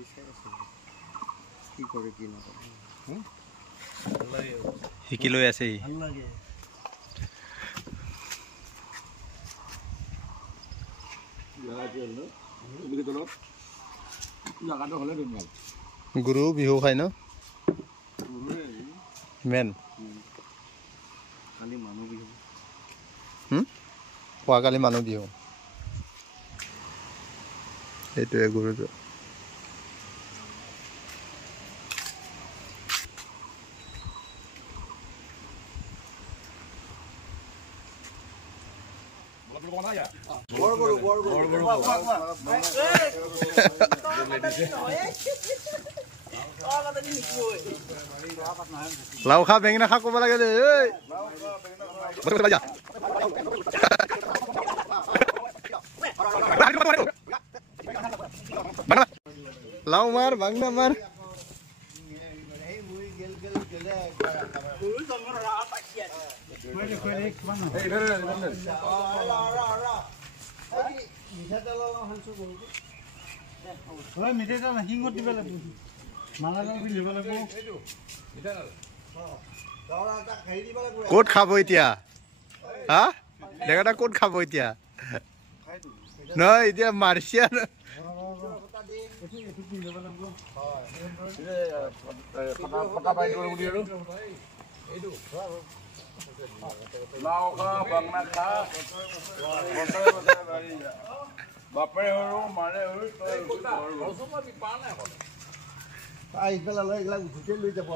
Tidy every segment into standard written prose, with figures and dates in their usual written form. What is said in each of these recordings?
কি কৰে কি নকৰে শিকি লৈ আছে গুৰু বিহু খাই ন মেন কালি মানুহ বিহু খোৱাকালি মানুহ বিহু সেইটোৱে গুৰুটো লাও খা বেঙেনা খা ক'ব লাগে দেই লাও মাৰ বাংনা মাৰ ক'ত খাব এতিয়া হা ডেকাটা ক'ত খাব এতিয়া নহয় এতিয়া মাৰ্চিয়া বাপৰে সৰু মাৰে এইবিলাক উঠোতে লৈ যাব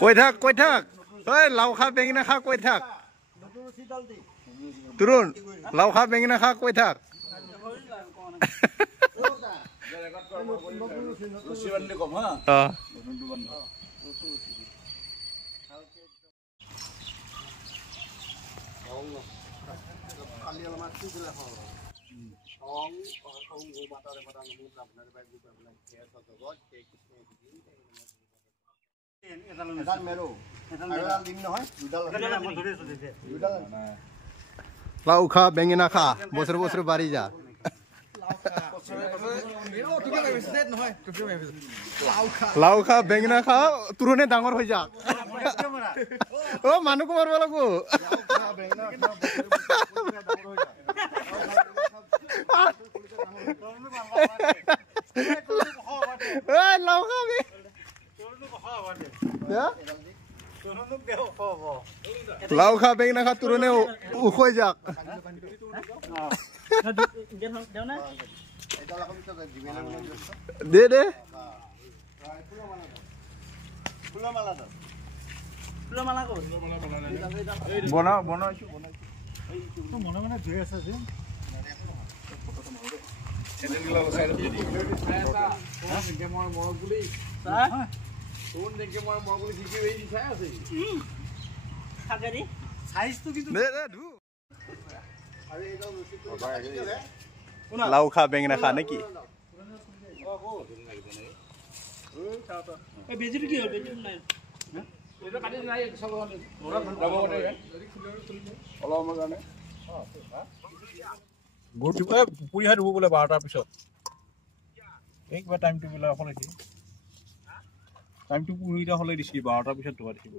কৈ থাক ঐ লাও খা বেঙেনা খা কৈ থাক তৰুণ লাও খা বেঙেনা খা কৈ থাক লাও খা বেঙেনা খা বছৰ বছৰ বাঢ়ি যা লাও খা বেঙেনা খা তুৰণে ডাঙৰ হৈ যা অ মানুহকো মাৰিব লাগিব লাও খা লাও খা বেঙেনা খা তুৰণে ওখ হৈ যাক দে দে লাও খা বেঙেনা খা নেকি পুৰি হাত ধুব বোলে 12টাৰ পিছত কিবা টাইমটো বোলে অকলে টাইমটো পুৰিটা হ'লে দিছিল 12টাৰ পিছত ধোৱা দিছিল